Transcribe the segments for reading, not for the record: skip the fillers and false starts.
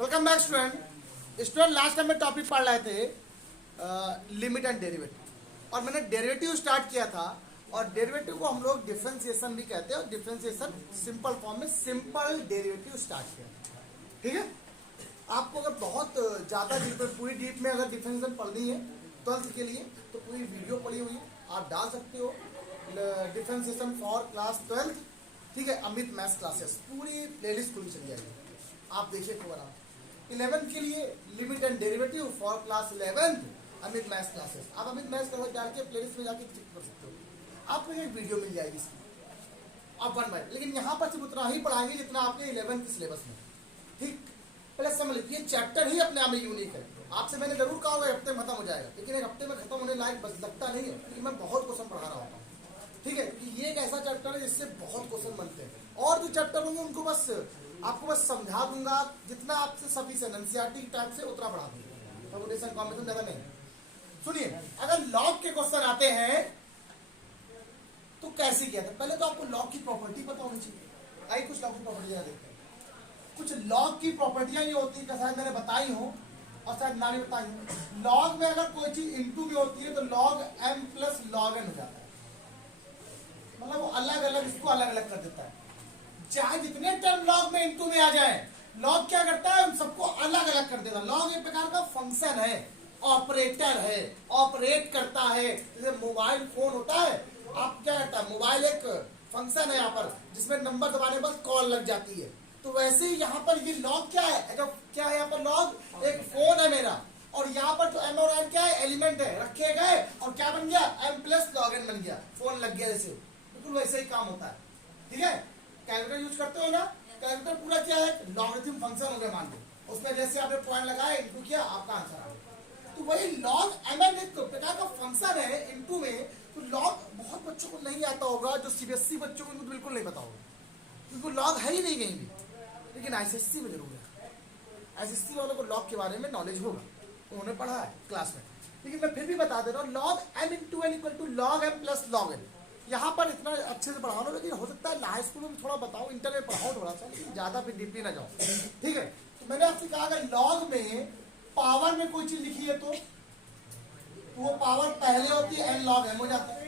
Welcome back student last time में topic पढ़ रहे थे लिमिट एंड डेरिवेटिव, और मैंने डेरिवेटिव स्टार्ट किया था। और डेरिवेटिव को हम लोग डिफरेंशिएशन भी कहते हैं, और डिफरेंशिएशन सिंपल फॉर्म में सिंपल डेरिवेटिव स्टार्ट किया। ठीक है, आपको अगर बहुत ज़्यादा डीप में, पूरी डीप में अगर डिफरेंशिएशन पढ़नी है 12th के लिए तो पूरी वीडियो पड़ी हुई है, आप डाल सकते हो डिफरेंशिएशन फॉर क्लास 12th। ठीक है, अमित मैथ्स क्लासेस पूरी प्लेलिस्ट खुली चली जाएगी, आप देखिए खबर आप 11th के लिए limit and derivative for class 11th Amit maths classes. आप अमित मैथ्स क्लासेस डाल के प्लेलिस्ट में जाके चेक कर सकते हो, आपको एक वीडियो मिल जाएगी इसकी, आप वन बाय। लेकिन यहाँ पर सिर्फ उतना ही पढ़ाएंगे जितना आपके 11th के सिलेबस में। ठीक, पहले समझ लीजिए चैप्टर ही अपने आप में यूनिक है। आपसे मैंने जरूर कहा होगा हफ्ते में खत्म हो जाएगा, लेकिन एक हफ्ते में खत्म होने लायक बस लगता नहीं है, क्योंकि मैं बहुत क्वेश्चन पढ़ा रहा हूँ। ठीक है, कि ये एक ऐसा चैप्टर है जिससे बहुत क्वेश्चन बनते हैं, और जो चैप्टर होंगे उनको बस आपको बस समझा दूंगा, जितना आपसे सफिशिएंट एनसीईआरटी टाइप से उतना पढ़ा दूंगा, कंप्यूटेशन कॉम्बिनेशन ज्यादा नहीं। सुनिए, अगर लॉग के क्वेश्चन आते हैं तो कैसे किया था। पहले तो आपको लॉग की प्रॉपर्टी पता होनी चाहिए। आई कुछ लॉग की प्रॉपर्टी देखते हैं। कुछ लॉग की प्रॉपर्टियां ये होती है, शायद मैंने बताई हो और शायद ना भी बताई हो। लॉग में अगर कोई चीज इंटू में होती है तो log m plus log n हो जाता है, मतलब वो अलग अलग इसको अलग अलग कर देता है। चाहे जितने टर्म लॉग में इंटू में आ जाए, लॉग क्या करता है, उन सबको अलग अलग कर देता है। लॉग एक प्रकार का फंक्शन है, ऑपरेटर है, ऑपरेट करता है। जैसे मोबाइल फोन होता है, आप क्या करता है, मोबाइल एक फंक्शन है यहाँ पर जिसमें नंबर दबाने पर कॉल लग जाती है। तो वैसे ही यहाँ पर ये लॉग क्या है, क्या है यहाँ पर लॉग एक फोन है मेरा, और यहाँ पर जो m और n क्या है, एलिमेंट है, रखे गए और क्या बन गया, m प्लस लॉग n बन गया, फोन लग गया। जैसे बिल्कुल वैसे ही काम होता है। ठीक है, कैलकुलेटर यूज करते हो ना, कैलकुलेटर पूरा क्या है, लॉगरिथम फंक्शन हो गया मान लो, उसमें जैसे आपने पॉइंट लगाया, इनटू किया, आपका आंसर आ गया। तो वही लॉग mn एक प्रकार का फंक्शन है इनटू में। तो लॉग बहुत बच्चों को नहीं आता होगा, जो सीबीएसई बच्चों को तो बिल्कुल नहीं पता होगा, क्योंकि लॉग है ही नहीं कहीं भी, लेकिन आईसीएसई में जरूर है। आईसीएसई वालों को लॉग के बारे में नॉलेज होगा, उन्होंने पढ़ा है क्लास में। लेकिन मैं फिर भी बता दे रहा हूँ, log m into n equal to log m plus log n। यहाँ पर इतना अच्छे से पढ़ाओ, लेकिन हो सकता है हाई स्कूल में थोड़ा बताओ, इंटर में पढ़ाओ थोड़ा सा, लेकिन ज्यादा फिर डीपली ना जाओ। ठीक है, तो मैंने आपसे कहा अगर लॉग में पावर में कोई चीज लिखी है तो वो पावर पहले होती है, n लॉग m हो जाता है।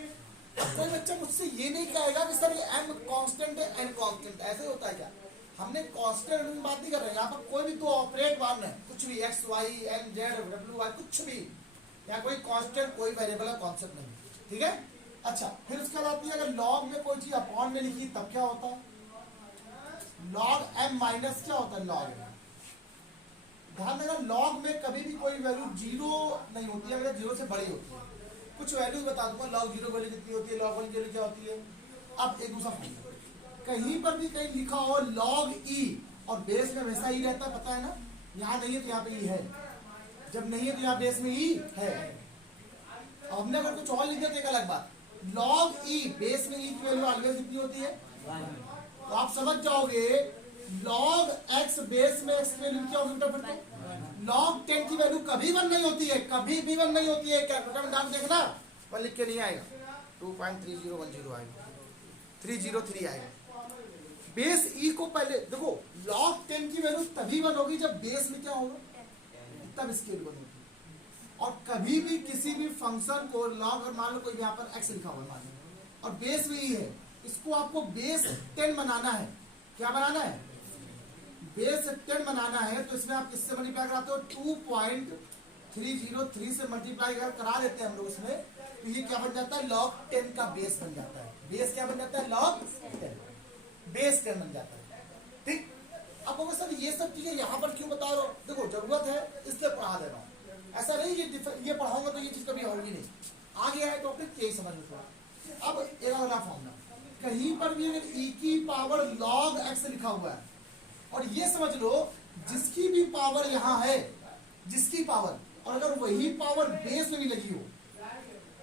कोई बच्चा मुझसे ये नहीं कहेगा कि सर ये m कांस्टेंट है, n कांस्टेंट, ऐसे होता है क्या। हमने कांस्टेंट की बात नहीं कर रहे हैं, यहाँ पर कोई भी दो ऑपरेट मान है, कुछ भी x y n z w y कुछ भी, यहाँ कोई कांस्टेंट कोई वेरिएबल का कॉन्सेप्ट नहीं। ठीक है, अच्छा फिर उसके बाद आती है, अगर लॉग में कोई चीज अपॉन में लिखी तब क्या होता है, लॉग m माइनस क्या होता है, लॉग m। ध्यान देना, लॉग में कभी भी कोई वैल्यू जीरो नहीं होती है, अगर जीरो से बड़ी होती है। कुछ वैल्यू बता दूंगा, लॉग जीरो वैल्यू कितनी होती है, लॉग वन की वैल्यू क्या होती है। अब एक दूसरा कहीं पर भी कहीं लिखा हो लॉग ई, और बेस में वैसा ही रहता है, पता है ना, यहाँ नहीं है तो यहाँ पे ई है, जब नहीं है तो यहाँ बेस में ई है। अब हमने अगर कुछ और लिख दिया तो एक अलग बात, लॉग ई बेस में ई की वैल्यू ऑलवेज कितनी होती है, तो आप समझ जाओगे लॉग एक्स बेस में एक्स की वैल्यू क्या होगी बेटा, फिर तो लॉग 10 की वैल्यू कभी 1 नहीं होती है, कभी भी 1 नहीं होती है। कैलकुलेटर में डाल देखना, पर लिख के नहीं आएगा, 2.3010 आएगा, 303 आएगा। बेस ई को पहले देखो, लॉग 10 की वैल्यू तभी 1 होगी जब बेस में क्या होगा, तब स्केल 1 होगी। और कभी भी किसी भी फंक्शन को लॉग, और मान लो कोई यहाँ पर x लिखा हुआ मान लो, और बेस में ई है, इसको आपको बेस 10 बनाना है। क्या बनाना है, बेस 10 बनाना है, तो इसमें आप किससे मल्टीप्लाई कराते हो, 2.303 से मल्टीप्लाई करा देते हैं हम लोग इसमें, तो ये क्या बन जाता है, लॉग 10 का बेस बन जाता है। बेस क्या बन जाता है, लॉग 10, बेस 10 बन जाता है। ठीक, अब सर ये सब चीजें यहाँ पर क्यों बता रहा हूँ, देखो जरूरत है इसलिए पढ़ा दे रहा हूँ, ऐसा नहीं कि ये पढ़ाऊंगा तो ये चीज कभी होगी नहीं, आगे आए टॉपिक यही समझ में थोड़ा। अब एक अगला फॉर्मूला, कहीं पर भी अगर e की पावर log x लिखा हुआ है, और ये समझ लो जिसकी भी पावर यहाँ है, जिसकी पावर, और अगर वही पावर बेस में भी लगी हो,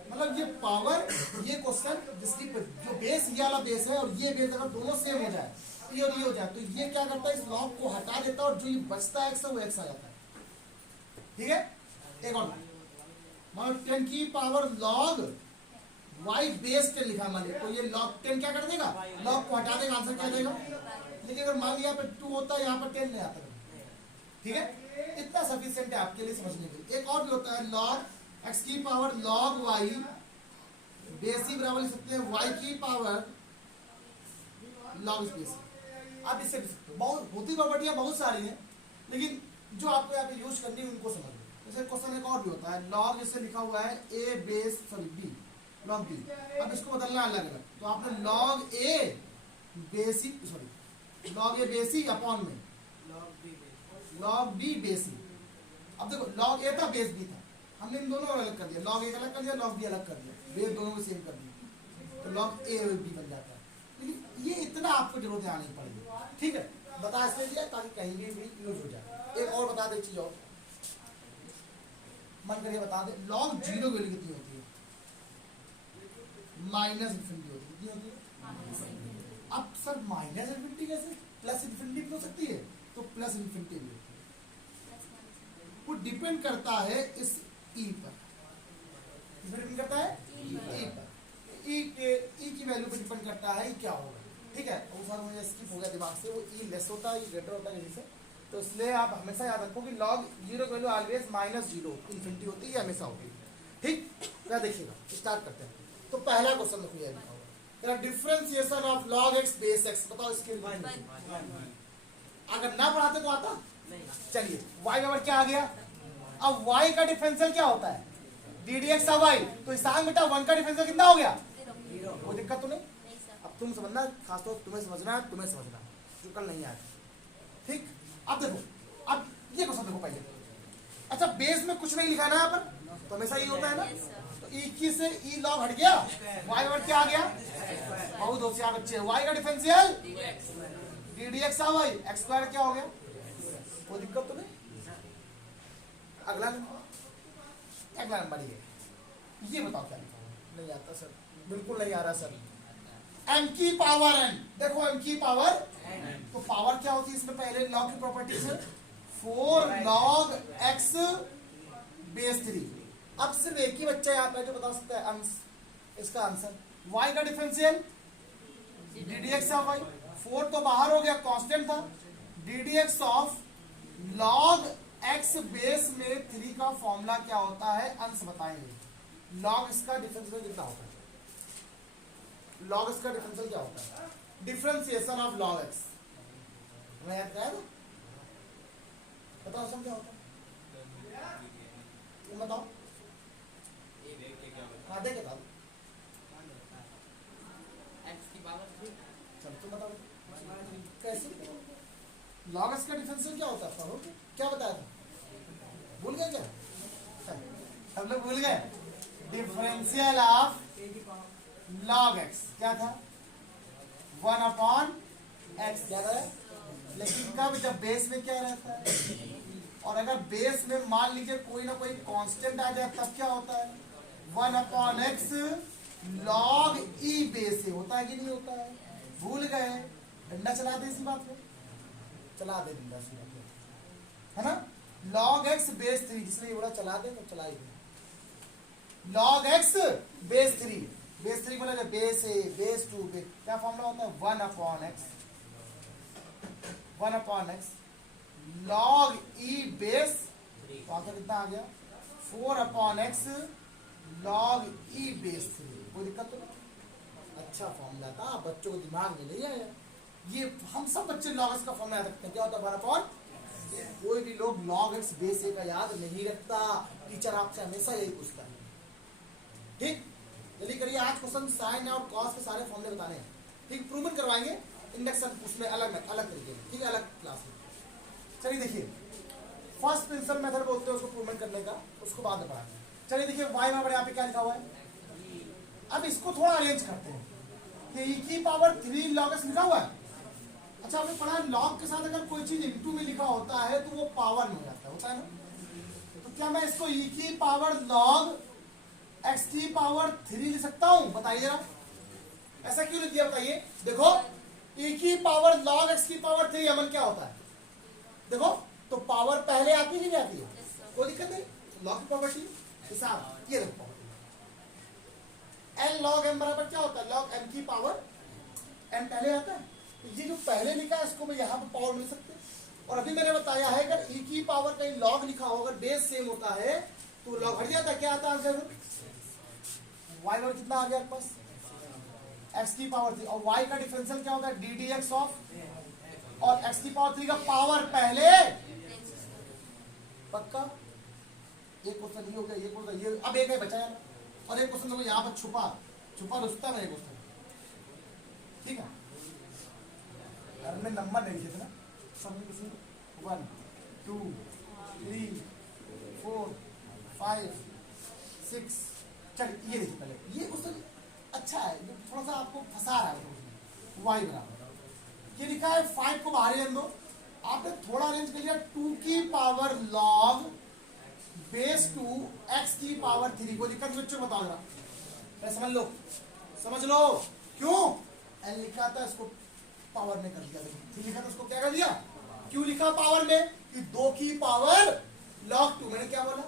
मतलब ये पावर, ये क्वेश्चन जिसकी जो बेस ये वाला बेस है और ये बेस अगर दोनों सेम हो जाए, ये और ये हो जाए, तो ये क्या करता है, इस लॉग को हटा देता है, और जो ये बचता है x वो x आ जाता है। ठीक है, एक और मतलब 10 की पावर log y बेस 10 लिखा मान लिया, तो ये log 10 क्या कर देगा, log को हटा देगा, आंसर क्या देगा। लेकिन अगर मान लिया पे 2 होता है, यहाँ पर 10 नहीं आता, ठीक है, इतना सफिशिएंट है आपके लिए समझने के लिए। एक और भी होता है लॉग एक्स की पावर लॉग वाई बेसी बराबर लिख सकते हैं वाई की पावर लॉग बेसी। आप इससे लिख सकते हो, बहुत होती प्रॉपर्टियां बहुत सारी हैं, लेकिन जो आपको यहाँ पे यूज करनी है उनको समझ लो। जैसे क्वेश्चन एक और भी होता है लॉग, जैसे लिखा हुआ है A base sorry B log B, अब इसको बदलना अलग अलग, तो आपने लॉग ए बेसी सॉरी लॉग ए बेसी अपॉन में लॉग बी बेसी। अब देखो लॉग ए था बेस बी था, हमने इन दोनों को अलग कर दिया, लॉग ए अलग कर दिया लॉग बी अलग कर दिया, बेस दोनों को सेम कर दिया, तो लॉग ए और बी बन जाता है। लेकिन ये इतना आपको जरूरत है आने पड़ेगी, ठीक है, बता इसलिए दिया ताकि कहीं भी यूज हो जाए। एक और बता दे चीज और मन करिए बता दे, लॉग जीरो की वैल्यू कितनी होती है? माइनस इन्फिनिटी होती है। कितनी होती है? अब सर माइनस इन्फिनिटी कैसे? प्लस इन्फिनिटी भी हो सकती है, तो प्लस इन्फिनिटी भी होती है। वो डिपेंड करता है इस ई पर, किस पर डिपेंड करता है? ई पर। ई की वैल्यू पर डिपेंड करता है क्या होगा, ठीक है। वो सर मुझे स्किप हो गया दिमाग से, वो ई लेस होता है, ई ग्रेटर होता है जैसे, तो इसलिए आप हमेशा याद रखो कि लॉग जीरो की value always minus zero infinity होती है, हमेशा होती है, ठीक। क्या देखिएगा, स्टार्ट करते हैं। तो पहला क्वेश्चन देखो ये लिखा हुआ है differentiation of log x base x, बताओ इसके अगर ना पढ़ाते तो आता। चलिए y बराबर क्या आ गया, अब y का डिफरेंशियल क्या होता है? डी डी एक्स वाई, तो इस बेटा 1 का डिफरेंशियल कितना हो गया? कोई दिक्कत तो नहीं? अब तुम समझना, खासतौर तुम्हें समझना है, तुम्हें समझना जो कल नहीं आया, ठीक। अब देखो, अब ये क्वेश्चन देखो पहले, अच्छा बेस में कुछ नहीं लिखा ना यहाँ पर, तो हमेशा ये होता है ना, तो ई से ई लॉग हट गया, y बराबर क्या आ गया? बहुत होशियार बच्चे, y का differential D D X Y, X square क्या हो गया? कोई दिक्कत तो नहीं? अगला नंबर ये बताओ क्या लिखा हुआ? नहीं आता सर, बिल्कुल नहीं आ रहा सर। m की पावर n, देखो m की पावर, तो पावर क्या होती है इसमें? पहले लॉग की प्रॉपर्टी से 4 log x बेस 3। अब सिर्फ एक ही बच्चा यहाँ पे जो बता सकता है अंश, इसका आंसर y का differential D D x of Y, 4 तो बाहर हो गया, कांस्टेंट था, D D x of log x base में 3 का फॉर्मूला क्या होता है? अंश बताएंगे। लॉग इसका डिफरेंशियल कितना होता है? लॉग इसका डिफरेंशियल क्या होता है? डिफरेंशिएशन ऑफ लॉग एक्स, मैं याद कराया था, बताओ सब क्या होता है? तुम बताओ। हाँ देखे था, चलो तुम बताओ कैसे लॉग एक्स का डिफरेंशियल क्या होता है? पढ़ो, क्या बताया था? भूल गए क्या? हम लोग भूल गए। डिफरेंशियल ऑफ लॉग एक्स क्या था? 1 अपॉन एक्स क्या था? लेकिन कब? जब बेस में क्या रहता है, और अगर बेस में मान लीजिए कोई ना कोई कांस्टेंट आ जाए तब क्या होता है? 1 अपॉन एक्स लॉग ई बेस से होता है कि नहीं होता है? भूल गए? डंडा चला दे इसी बात पे, चला दे डंडा सी बात है ना। लॉग एक्स बेस 3, जिसने ये बोला चला दे तो चला ही दे। लॉग एक्स बेस 3, बेस 3 बोला बेस ए बेस 2 बेस, क्या फॉर्मूला होता है? 1 upon x, 1 upon x log ई बेस, तो आंसर कितना आ गया? 4 अपॉन एक्स लॉग ई बेस 3। कोई दिक्कत तो नहीं? अच्छा फॉर्मूला था, बच्चों को दिमाग में नहीं आया। ये हम सब बच्चे लॉग एक्स का फॉर्मूला याद रखते हैं, क्या होता है? 1 अपॉन, कोई भी लोग लॉग एक्स बेस ए का याद नहीं रखता, टीचर आपसे हमेशा यही पूछता है, ठीक। जल्दी करिए, आज क्वेश्चन साइन और कॉस के सारे फॉर्मूले बताने हैं, ठीक। प्रूवन करवाएंगे, इंडक्शन उसमें अलग तरीके में, ठीक है, अलग क्लास में। चलिए देखिए, फर्स्ट प्रिंसिपल मेथड बोलते हैं उसको प्रूवमेंट करने का, उसको बाद में पढ़ाएंगे। चलिए देखिए, y बराबर यहाँ पे क्या लिखा हुआ है? अब इसको थोड़ा अरेंज करते हैं कि e की पावर 3 log x लिखा हुआ है। अच्छा आपने पढ़ा log के साथ अगर कोई चीज इनटू में लिखा होता है तो वो पावर में हो जाता है, होता है ना। तो क्या मैं इसको e की पावर log x की पावर 3 लिख सकता हूँ? बताइए जरा, ऐसा क्यों लिख दिया बताइए? देखो e की पावर log x की पावर 3 अमन क्या होता है? देखो तो पावर पहले आती नहीं आती है, कोई दिक्कत नहीं, लॉग की प्रॉपर्टी हिसाब ये देखो, एन लॉग एम बराबर क्या होता है? लॉग एम की पावर एम पहले आता है, तो ये जो पहले लिखा है इसको मैं यहाँ पे पावर मिल सकते हैं। और अभी मैंने बताया है अगर ई की की पावर कहीं लॉग लिखा हो, अगर बेस सेम होता है तो लॉग हट जाता है। क्या आता है आंसर? y और कितना आ गया आपके पास? x की पावर 3, और y का डिफरेंशियल क्या होता है? डी डी एक्स ऑफ, और x की पावर 3 का पावर पहले पक्का। एक क्वेश्चन ये हो गया, ये क्वेश्चन ये, अब एक है बचा यार, और एक क्वेश्चन देखो यहाँ पर छुपा छुपा रुस्तम है क्वेश्चन, ठीक है। अरे मैं नंबर नहीं लिखे थे ना, सब किसी 1 2 3 4 5 6, चल ये देखिए पहले, ये क्वेश्चन अच्छा है, ये थोड़ा सा आपको फंसा रहा है। वाई बराबर ये लिखा है 5 को बाहर रेंज दो, आपने थोड़ा अरेंज कर लिया 2 की पावर लॉग बेस 2 x की पावर 3 को दिक्कत बच्चों बताओ जरा, समझ लो क्यों n लिखा था इसको पावर में कर दिया, फिर लिखा था उसको क्या कर दिया, क्यों लिखा पावर में, कि 2 की पावर लॉग 2, मैंने क्या बोला,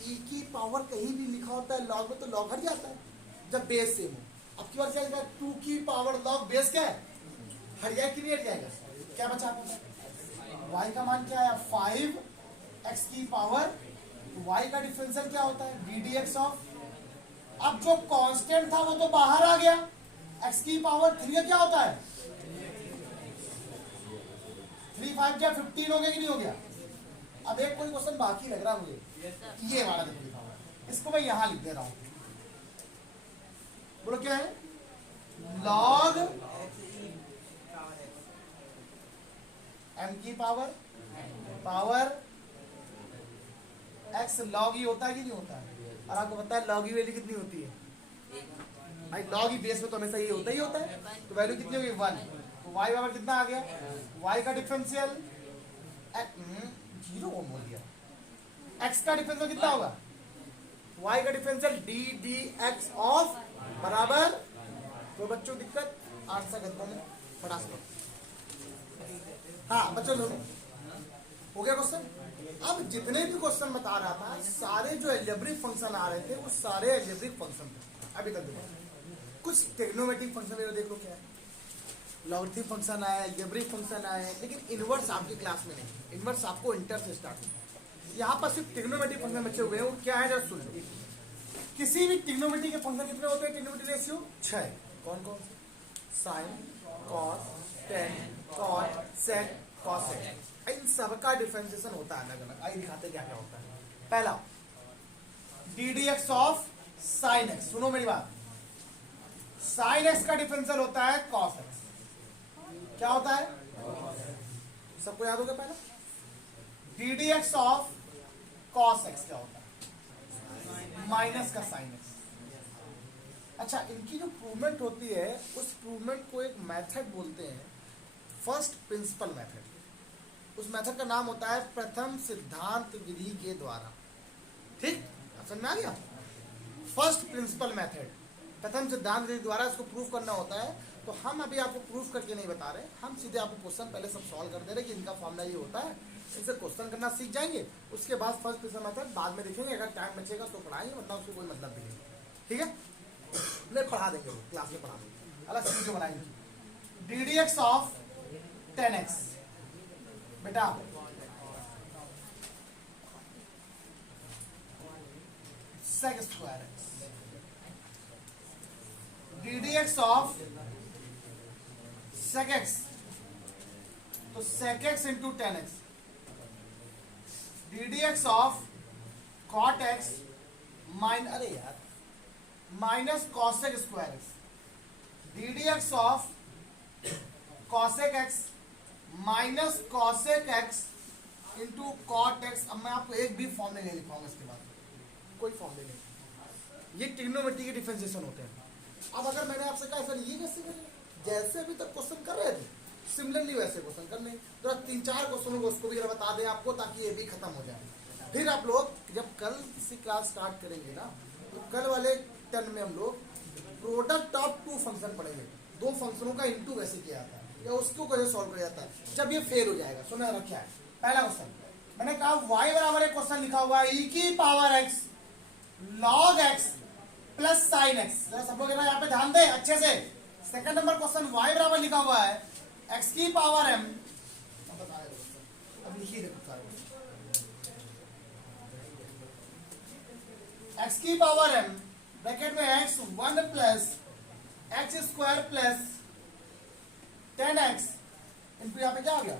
e की पावर कहीं भी लिखा होता है लॉग में तो लॉग हट जाता है जब बेस सेम हो। अब की बार क्या लिखा, 2 की पावर लॉग बेस क्या है, हट जाए कि नहीं हट जाएगा, क्या बचा y का मान क्या है 5 x की पावर, y का डिफरेंशियल क्या होता है डी डी एक्स ऑफ, अब जो कांस्टेंट था वो तो बाहर आ गया, x की पावर 3 क्या होता है 3 5 क्या 15 हो गया कि नहीं हो गया। अब एक कोई क्वेश्चन बाकी लग रहा है मुझे, ये वाला देखो लिखा हुआ है, इसको मैं यहां लिख दे रहा हूं, बोलो क्या है, लॉग m की पावर x लॉग ही होता है कि नहीं होता है, और आपको पता है लॉग ही वैल्यू कितनी होती है भाई, लॉग ही बेस में तो हमेशा ये होता है, तो वैल्यू कितनी होगी 1, तो y बराबर कितना आ गया, y का डिफरेंशियल 0 को बोल दिया, x का डिफरेंशियल कितना होगा, y का differential D D x of बराबर, तो बच्चों दिक्कत आंसर करता हूं फटाक से, हाँ बच्चों हो गया क्वेश्चन। अब जितने भी क्वेश्चन बता रहा था सारे जो एल्जेब्रिक फंक्शन आ रहे थे वो सारे एल्जेब्रिक फंक्शन थे अभी तक देखो, कुछ ट्रिग्नोमेट्रिक फंक्शन देख लो क्या है, लॉगरिथमिक फंक्शन आया, एल्जेब्रिक फंक्शन आया, लेकिन इनवर्स आपकी क्लास में नहीं, इनवर्स आपको इंटर से स्टार्ट होगा। यहाँ पर सिर्फ ट्रिग्नोमेट्रिक फंक्शन बचे हुए हैं, वो क्या है जरा सुन लो। किसी भी ट्रिग्नोमेट्री के फंक्शन कितने होते हैं, ट्रिग्नोमेट्री रेशियो 6, कौन कौन से, sine cos tan cot sec cosec, इन सबका डिफरेंशिएशन होता है अलग अलग, आइए दिखाते क्या क्या होता है। पहला D D x of sine x, सुनो मेरी बात, साइन एक्स का डिफरेंशियल होता है कॉस एक्स, क्या होता है सबको याद होगा, पहला D D x of cos x क्या होता है, माइनस का साइन एक्स। अच्छा, इनकी जो प्रूवमेंट होती है उस प्रूवमेंट को एक मेथड बोलते हैं, फर्स्ट प्रिंसिपल मेथड, उस मेथड का नाम होता है प्रथम सिद्धांत विधि के द्वारा, ठीक समझ में आ गया, फर्स्ट प्रिंसिपल मेथड, प्रथम सिद्धांत विधि द्वारा इसको प्रूव करना होता है। तो हम अभी आपको प्रूफ करके नहीं बता रहे, हम सीधे आपको क्वेश्चन पहले सब सॉल्व कर दे रहे कि इनका फॉर्मूला ये होता है, इनसे क्वेश्चन करना सीख जाएंगे, उसके बाद फर्स्ट प्रिंसिपल मेथड बाद में देखेंगे, अगर टाइम बचेगा तो पढ़ाएंगे, वरना उसको कोई मतलब भी नहीं, ठीक है, नहीं पढ़ा देंगे, क्लास में पढ़ा देंगे, अलग से वीडियो बनाएंगे। D D x of 10x बेटा, sec square x, d D x of sec x, तो sec x into 10x, d D x of cot x minus cosec square x, d D x of cosec x minus cosec x into cot x. अब मैं आपको एक भी फॉर्मूले नहीं लिखवाऊंगा, इसके बाद कोई फॉर्मूले नहीं, ये ट्रिग्नोमेट्री के डिफरेंशिएशन होते हैं। अब अगर मैंने आपसे कहा सर ये कैसे करें, जैसे अभी तक क्वेश्चन कर रहे थे सिमिलरली वैसे क्वेश्चन करने, तो 3-4 क्वेश्चन होगा उसको भी बता दें आपको, ताकि ये भी खत्म हो जाए। फिर आप लोग जब कल से क्लास स्टार्ट करेंगे ना, तो कल वाले टर्न में हम लोग प्रोडक्ट ऑफ 2 फंक्शन पढ़ेंगे, 2 फंक्शनों का इंटू कैसे किया जाता है या उसको कैसे सॉल्व किया जाता है जब ये फेल हो जाएगा। सुना रखा है पहला क्वेश्चन, मैंने कहा y बराबर एक क्वेश्चन लिखा हुआ है e की power x log x plus sine x, सब लोग यहाँ पे ध्यान दे अच्छे से। सेकंड नंबर क्वेश्चन y बराबर लिखा हुआ है x की पावर m, अब लिखिए देखो एक्स की पावर m ब्रैकेट में x 1 plus x square plus 10x into यहाँ पे क्या आ गया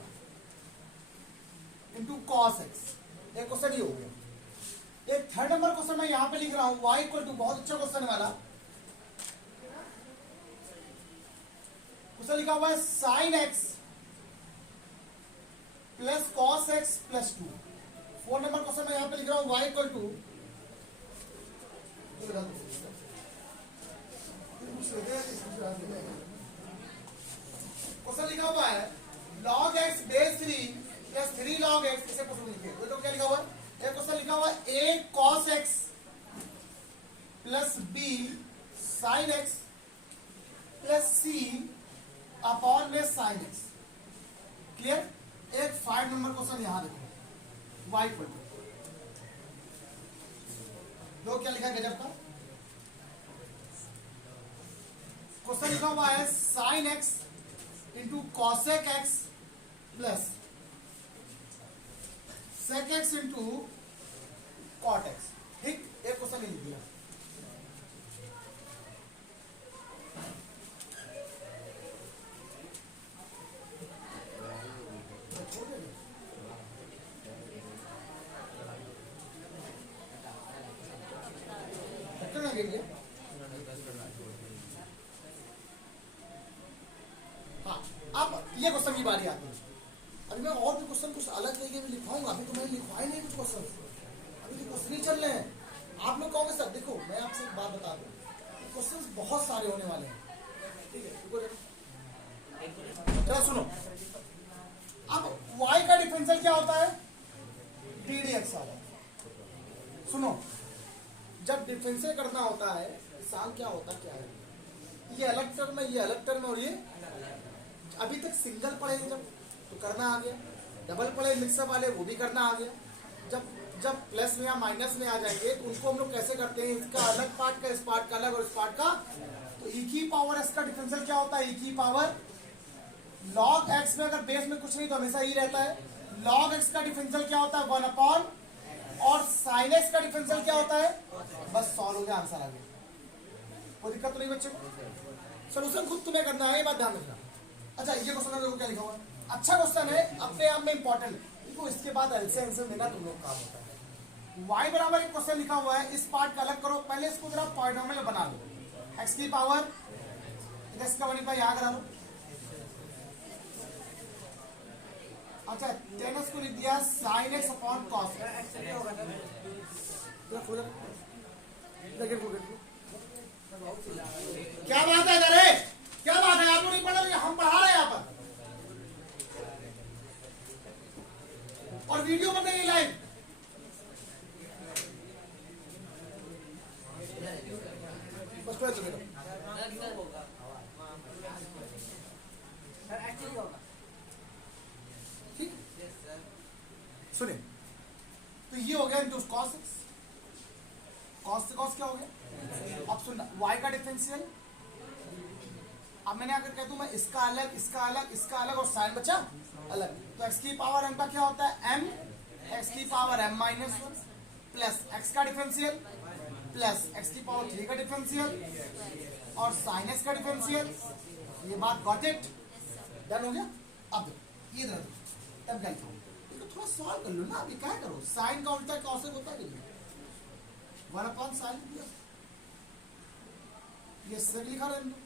इंटू कॉस एक्स। एक क्वेश्चन ये हो गया। एक थर्ड नंबर क्वेश्चन मैं यहां पे लिख रहा हूं y इक्वल टू, बहुत अच्छा क्वेश्चन वाला क्वेश्चन लिखा हुआ है sine x plus cos x plus 2। 4 number question मैं यहां पे लिख रहा हूं y इक्वल टू, क्वेश्चन लिखा हुआ है log x base 3 plus 3 log x, इसे क्वेश्चन लिखिए। तो क्या लिखा हुआ है, एक क्वेश्चन लिखा हुआ है a cos x plus b sin x plus c upon में sin x। क्लियर। एक 5 नंबर क्वेश्चन यहां देखो y इक्वल टू, दो क्या लिखा है गजब का क्वेश्चन लिखा हुआ है sine X into cosec X plus sec x into cot X. ठीक, एक क्वेश्चन लिख दिया। हाँ, अब ये क्वेश्चन की बारी आती है। अभी मैं और भी क्वेश्चन कुछ अलग तरीके में लिखवाऊंगा। अभी तो मैंने लिखवाए नहीं कुछ क्वेश्चन, अभी तो क्वेश्चन ही चल रहे हैं। आप लोग कहोगे सर देखो मैं आपसे एक बात बता दूं, क्वेश्चन बहुत सारे होने वाले हैं। ठीक है, जरा सुनो। अब y का डिफरेंशियल क्या होता है, डी डी एक्स वाला। सुनो, जब डिफरेंशियल करना होता है साल क्या होता क्या है, ये अलग टर्म है, ये अलग टर्म है, और ये अभी तक सिंगल पढ़े जब तो करना आ गया, डबल पढ़े मिक्सअप वाले वो भी करना आ गया। जब जब प्लस में या माइनस में आ जाएंगे तो उनको हम लोग कैसे करते हैं, इसका अलग पार्ट का, इस पार्ट का अलग और इस पार्ट का। तो ई की पावर एक्स का डिफरेंशियल क्या होता है, ई की पावर लॉग एक्स में अगर बेस में कुछ नहीं तो हमेशा ई रहता है। लॉग एक्स का डिफरेंशियल क्या होता है 1 अपॉन, और साइन एक्स का डिफरेंशियल क्या होता है, बस सॉल्व हो गया, आंसर आ गया। कोई दिक्कत तो नहीं बच्चों को, सोल्यूशन खुद तुम्हें करना है, ये बात ध्यान रखना। अच्छा ये क्वेश्चन देखो क्या लिखा हुआ है, अच्छा क्वेश्चन है, अपने आप में इंपॉर्टेंट। देखो इसके बाद एलसीएम आंसर देना तुम लोग काम होता है। y बराबर एक क्वेश्चन लिखा हुआ है, इस पार्ट का अलग करो, पहले इसको जरा पॉलिनोमियल बना लो। x की पावर x का बनी यहाँ करा लो। अच्छा 10x को लिख दिया sin x upon cos x। क्या बात है इधर, क्या बात है, आप लोग नहीं पढ़ रहे, हम पढ़ा रहे हैं यहाँ पर, और वीडियो बन रही है लाइव। बस पढ़ चुके ठीक, सुनिए। तो ये हो गया इंटू कॉस एक्स, कॉस से कॉस क्या हो गया। अब सुनना, y का डिफरेंशियल, अब मैंने अगर कह दूं मैं इसका अलग, इसका अलग, इसका अलग, और साइन बचा अलग, तो x की पावर m का क्या होता है m, x की power m minus 1 plus x का डिफरेंशियल प्लस x की पावर 3 का डिफरेंशियल और साइन x का डिफरेंशियल। ये बात गॉट इट, डन हो गया। अब देखो ये इधर तब क्या लिखा, इसको थोड़ा सॉल्व कर लो ना। अभी क्या करो, साइन का उल्टा कॉसेक होता है कि नहीं, 1 अपॉन साइन ये सेक लिखा रहने दो,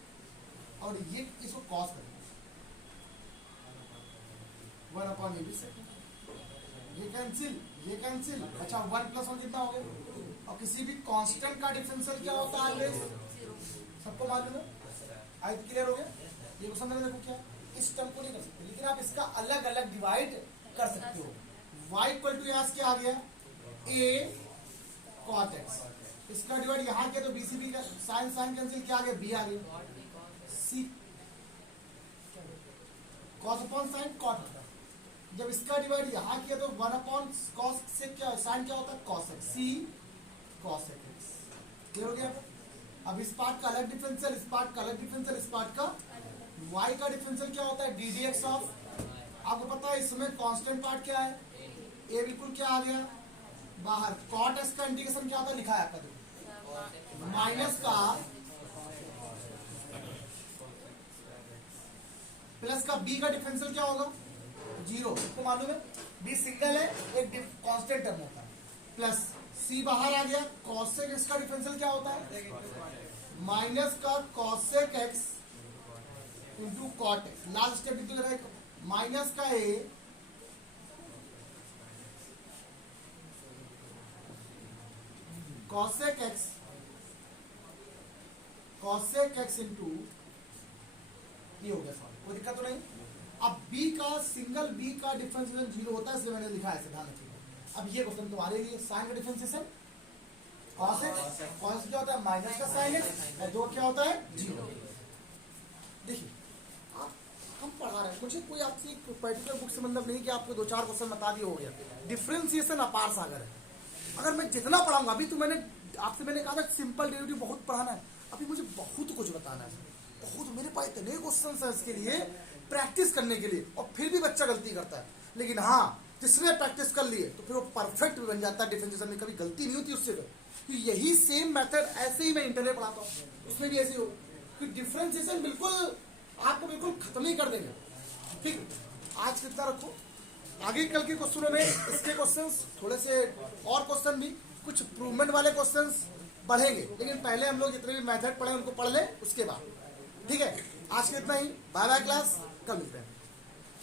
और ये इसको कॉस कर 1 अपॉन ये भी सेक, ये कैंसिल, ये कैंसिल। अच्छा 1 प्लस 1 कितना हो गया, और किसी भी कांस्टेंट का डिफरेंशियल क्या होता है, सबको मालूम है। आई क्लियर हो गया। ये क्वेश्चन में देखो क्या, इस टर्म को नहीं कर सकते, लेकिन आप इसका अलग अलग डिवाइड कर सकते हो। y इक्वल टू यहाँ क्या आ गया a cot x, इसका डिवाइड यहाँ किया तो बीसीबी का साइन साइन कैंसिल क्या आ गया, b आ गया, c cos upon sine cot। जब इसका डिवाइड यहाँ किया तो 1 अपॉन cos से क्या साइन क्या होता है cos x, c cos x। Clear हो गया। अब इस पार्ट का अलग डिफरेंशियल, इस पार्ट का अलग डिफरेंशियल, इस पार्ट का y का डिफरेंशियल क्या होता है डी डी एक्स ऑफ, आपको पता है इसमें कांस्टेंट पार्ट क्या है, a बिल्कुल क्या आ गया बाहर, cot x का इंटीग्रेशन क्या होता है लिखा है आपका, देखो माइनस का प्लस का बी का डिफरेंशियल क्या होगा 0, आपको मालूम है बी सिंगल है, एक कांस्टेंट टर्म होता है, प्लस सी बाहर आ गया, कॉसेक एक्स का डिफरेंशियल क्या होता है माइनस का cosec x into cot X. Last step निकल रहा है माइनस का ए कॉसेक एक्स इंटू ये हो गया सॉल्व, कोई दिक्कत तो नहीं। अब b का सिंगल b का डिफरेंशिएशन 0 होता है, इसलिए मैंने लिखा है, ध्यान रखिएगा। अब ये क्वेश्चन तुम्हारे लिए साइन का डिफरेंशिएशन cos x, cos क्या होता है माइनस का साइन x और 2 क्या होता है 0। देखिए आप हम पढ़ा रहे हैं, मुझे कोई आपसे एक पर्टिकुलर बुक से मतलब नहीं कि आपको 2-4 क्वेश्चन बता दिए हो गया। डिफरेंशिएशन अपार सागर है, अगर मैं जितना पढ़ाऊंगा, अभी तो मैंने कहा था सिंपल डेरिवेटिव बहुत पढ़ाना है, अभी मुझे बहुत कुछ बताना है, बहुत मेरे पास इतने क्वेश्चन है इसके लिए प्रैक्टिस करने के लिए, और फिर भी बच्चा गलती करता है। लेकिन हाँ, जिसने प्रैक्टिस कर लिए तो फिर वो परफेक्ट भी बन जाता है, डिफरेंशिएशन में कभी गलती नहीं होती उससे। कि यही सेम मेथड ऐसे ही मैं इंटर में पढ़ाता हूँ, उसमें भी ऐसे हो कि डिफरेंशिएशन बिल्कुल आपको बिल्कुल खत्म ही कर देंगे। ठीक, आज कितना रखो, आगे कल के क्वेश्चनों में इसके क्वेश्चंस थोड़े से और क्वेश्चन भी कुछ इम्प्रूवमेंट वाले क्वेश्चंस बढ़ेंगे, लेकिन पहले हम लोग जितने भी मेथड पढ़े उनको पढ़ लें उसके बाद। ठीक है, आज के इतना ही, बाय बाय क्लास, कल मिलते हैं।